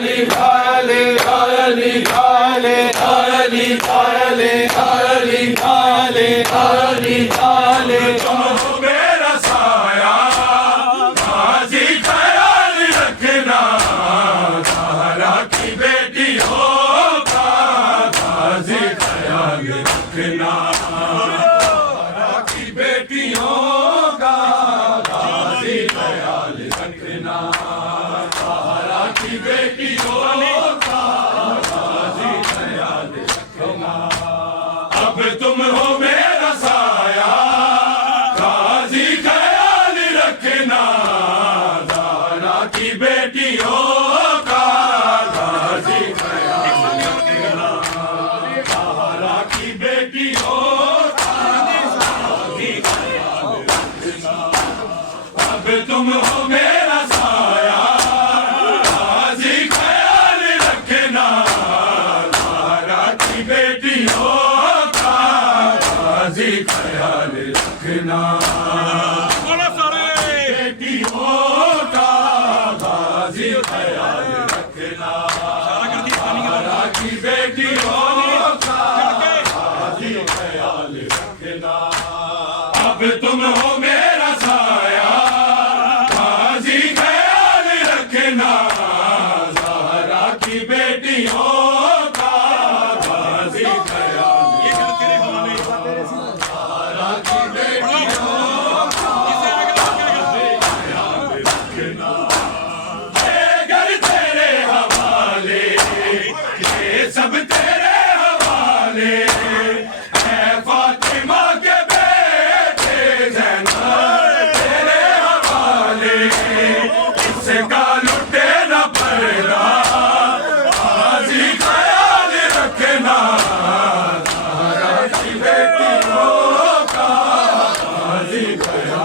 अब तुम हो मेरा साया, गाजी ख्याल रखना, ज़हरा की बेटियों का गाजी ख्याल रखना, ज़हरा की बेटियों का गाजी ख्याल रखना। अब तुम हो मेरा साया, गाजी ख्याल रखना, ज़हरा की बेटियों ख्याल रखना। बेटियों का गाजी ख्याल रखना, ज़हरा की बेटियों का गाजी ख्याल रखना। अब तुम हो मेरा साया, गाजी ख्याल रखना, ज़हरा की बेटियों का गाजी ख्याल सब तेरे हवाले, ऐ फातिमा के बेटे ज़ैनब तेरे हवाले। इसका लुटे न पर्दा, गाजी ख्याल रखना, ज़हरा की बेटियों का गाजी ख्याल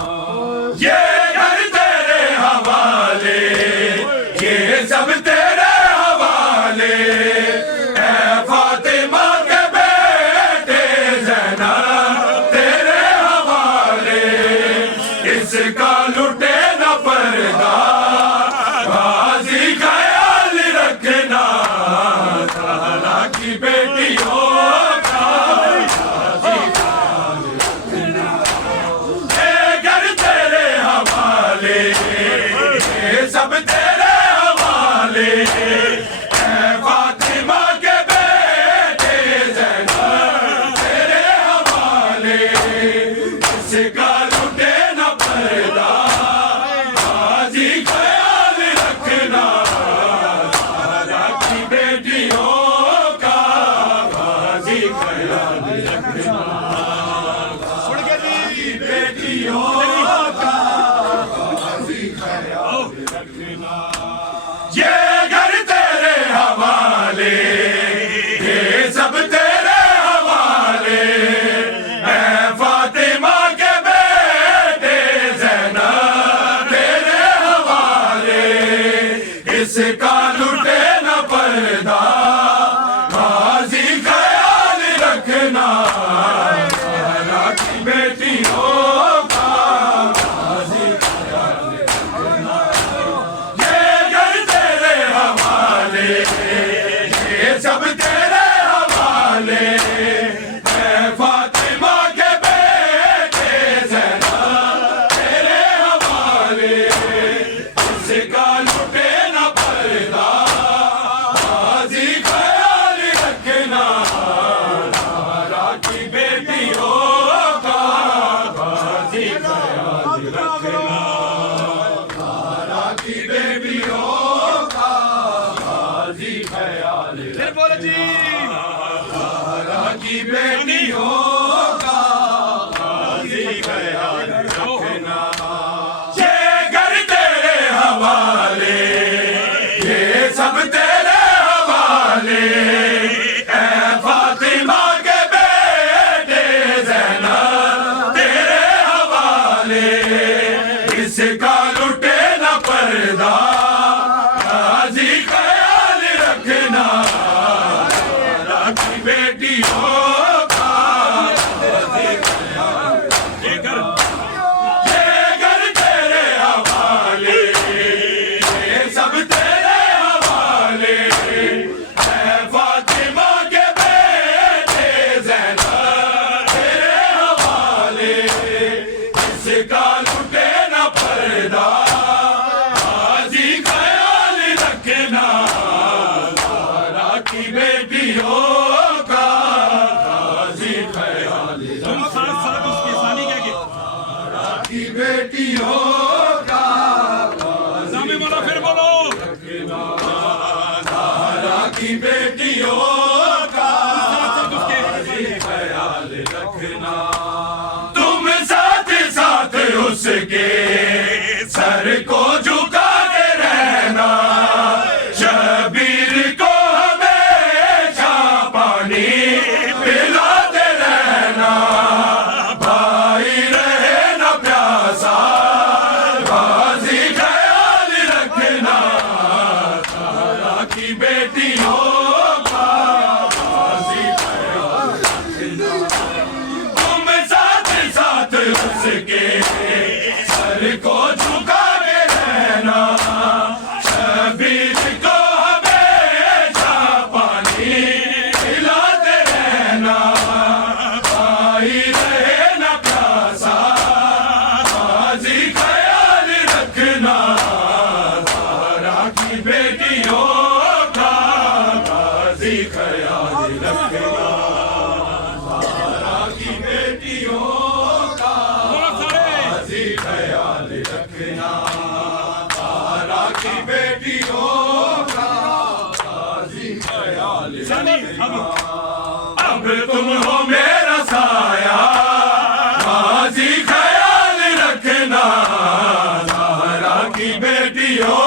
रखना। ये घर तेरे हवाले, ये सब तेरे हवाले, ऐ फातिमा के बेटे ज़ैनब तेरे हवाले। इसका लुटे न पर्दा, गाजी ख्याल रखना, ज़हरा की बेटियों का गाजी ख्याल रखना। ये सब तेरे हवाले, ऐ फातिमा के बेटे ज़ैनब तेरे हवाले। इसका लुटे न पर्दा, गाजी ख्याल रखना, ज़हरा की बेटियों का गाजी ख्याल रखना, बेटियों का ये घर तेरे हवाले, ये सब तेरे हवाले, ऐ फातिमा के बेटे ज़ैनब तेरे हवाले। इसका लुटे न पर्दा, गाजी ख्याल रखना, ज़हरा की बेटियों का गाजी ख्याल रखना। ये सब तेरे हवाले, ऐ फातिमा के बेटे ज़ैनब तेरे हवाले। इसका लुटे न पर्दा, गाजी ख्याल रखना, ज़हरा की बेटियों का गाजी ख्याल रखना, ज़हरा की बेटियों फिर बोले जी, ज़हरा की बेटियों का गाजी ख्याल रखना। ये घर तेरे हवाले, ये सब तेरे हवाले, ऐ फातिमा के बेटे ज़ैनब तेरे हवाले। इसका लुटे न पर्दा, गाजी ख्याल रखना, ज़हरा की बेटियों का गाजी ख्याल बेटियों का सामने बोलो, फिर बोलो। ज़हरा की बेटियों का ख्याल रखना, तुम साथ साथ उसके सर को झुकाते रहना, शबीर को हमेशा पानी पिलाते रहना, भाई रहे न प्यासा बाजी ख्याल रखना, ज़हरा की बेटियों का बाजी ख्याल रखना, तुम साथ साथ उसके सर को झुकाते रहना, शबीर को हमेशा पानी पिलाते रहना, भाई रहे न प्यासा बाजी ख्याल रखना, ज़हरा की बेटियों का बाजी ख्याल रखना, ज़हरा की बेटियों का बाजी ख्याल रखना, ज़हरा की बेटियों का बाजी ख्याल रखना, अब तुम हो मेरा साया बाजी ख्याल रखना, ज़हरा की बेटियों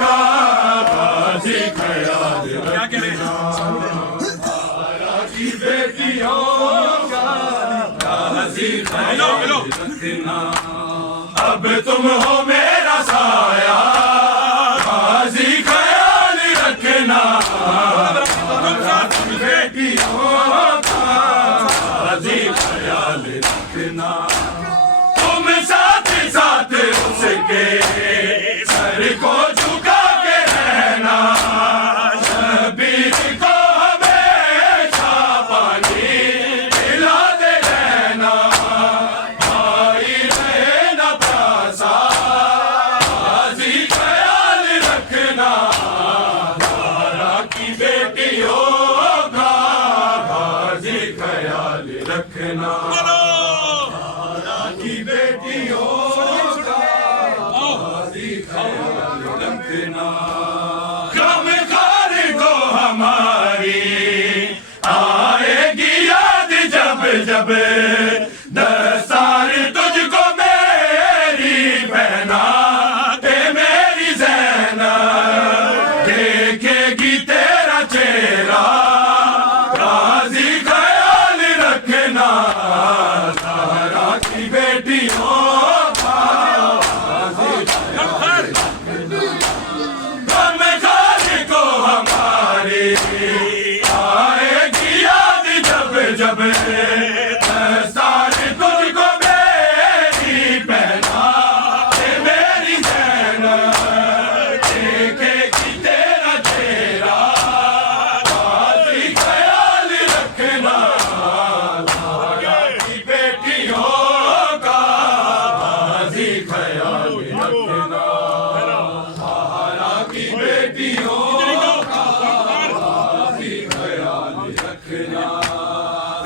का बाजी ख्याल क्या कह रहे हैं? ज़हरा की बेटियों का बाजी ख्याल रखना, अब तुम हो मेरा साया बाजी ख्याल रखना, बेटियों का बाजी ख्याल रखना, तुम साथ साथ उसके सर को झुका के रहना, शबीर को हमेशा पानी पिलाते रहना, भाई रहे न प्यासा बाजी ख्याल रखना, ज़हरा की बेटियों का बाजी ख्याल रखना, ज़हरा की बेटियों का बाजी ख्याल रखना, गमखार को हमारी आएगी याद जब जब, दस्तार तुझको मेरी पहना ते मेरी ज़ैनब, देखेगी तेरा चेहरा बाजी ख्याल रखना, ज़हरा की बेटियों का बाजी ख्याल रखना, गमखार को हमारी आएगी याद जब जब, दस्तार तुझको मेरी पहना ते मेरी ज़ैनब, देखेगी तेरा चेहरा बाजी ख्याल रखना, ज़हरा की बेटियों का बाजी ख्याल रखना, ज़हरा की बेटियों का बाजी ख्याल रखना,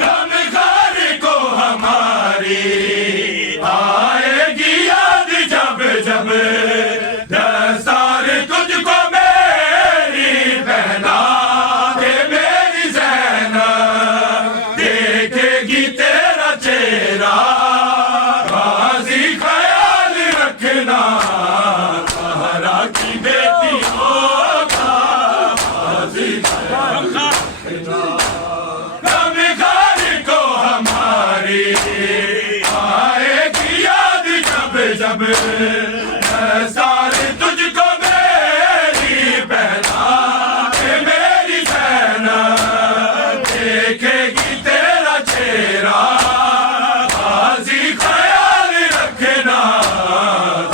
गमखार को हमारी आएगी याद जब जब, दस्तार तुझको मेरी पहना ते मेरी ज़ैनब, देखेगी तेरा चेहरा बाजी ख्याल रखना, ज़हरा की बेटियों का बाजी ख्याल रखना, गमखार को हमारी आएगी याद जब जब, दस्तार तुझको मेरी पहना ते मेरी ज़ैनब, देखेगी तेरा चेहरा बाजी ख्याल रखना,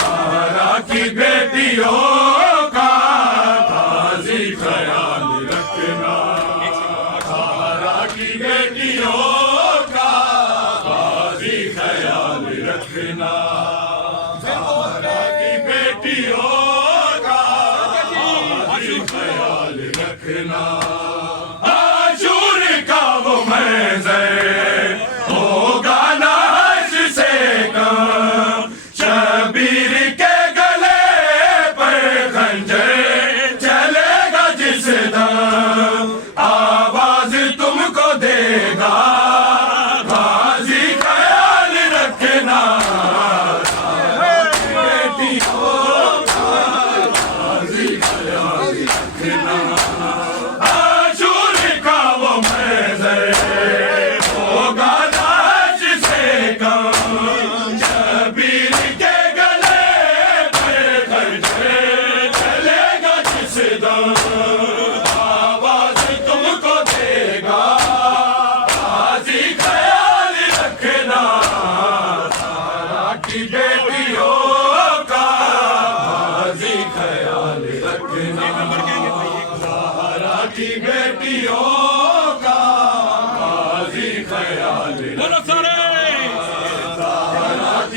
ज़हरा की बेटियों का बाजी ख्याल रखना, ज़हरा की बेटियों का बाजी ख्याल रखना, ज़हरा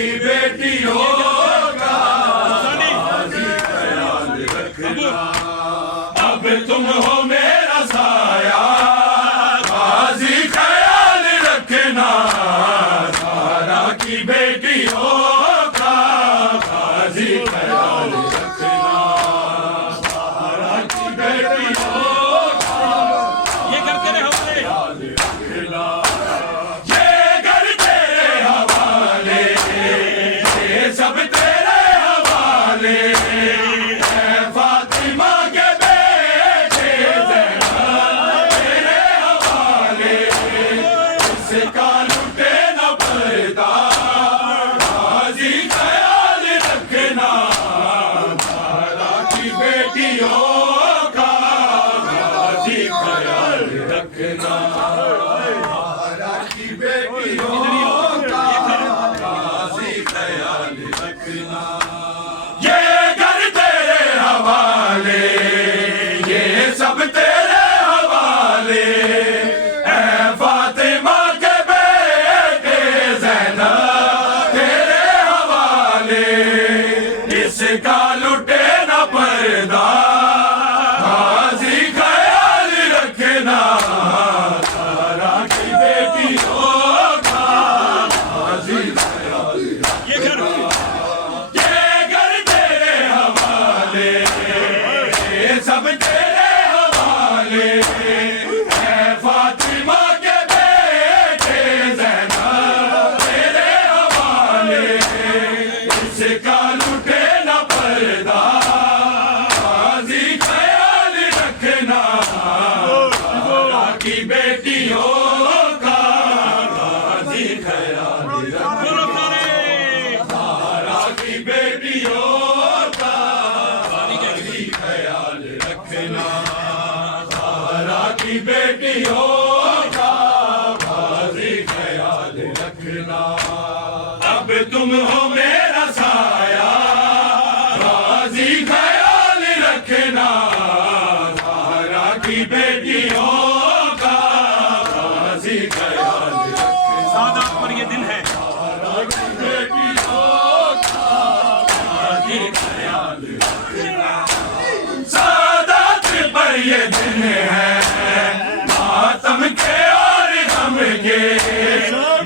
की बेटियों का अब तुम हो मेरा साया, काजी ख्याल रखना सारा की बेटियों का, काजी ख्याल रखना सारा की बेटियों का, ये करते रहे हमारे रखना ये घर तेरे हवाले, ये सब तेरे हवाले, ऐ फातिमा के बेटे ज़ैनब तेरे हवाले, इसका लुटे न पर्दा, काजी ख्याल रखना सारा की बेटियों का, काजी ख्याल रखना सारा की बेटियों का, काजी ख्याल रखना ये घर तेरे हवाले, ये सब तेरे हवाले, ऐ फातिमा के बेटे ज़ैनब तेरे हवाले, इसका लुटे न पर्दा, काजी ख्याल रखना सारा की बेटियों का, काजी ख्याल ये घर ये घर तेरे हवाले, ये सब तेरे हवाले, ऐ फातिमा के बेटे ज़ैनब तेरे हवाले, इसका लुटे न पर्दा, काजी ख्याल रखना सारा की बेटियों का, काजी ख्याल रखना बोलो सारे सारा की बेटियों का, काजी ख्याल रखना सारा की बेटियों का, काजी ख्याल रखना अब तुम हो मेरा साया, काजी ख्याल रखना सारा की बेटियों का, काजी ख्याल रखना सादात पर ये दिन है सादात पर ये दिन है, मातम के और गम के,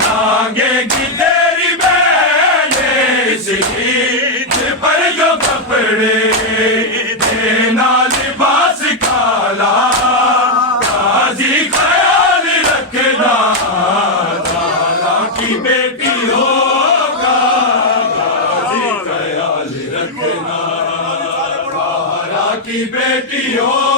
मांगेगी तेरी बहनें इस ईद पर जो कपड़े, देना लिबास काला, काजी ख्याल रखना सारा की बेटियों का, काजी ख्याल रखना सारा की बेटियों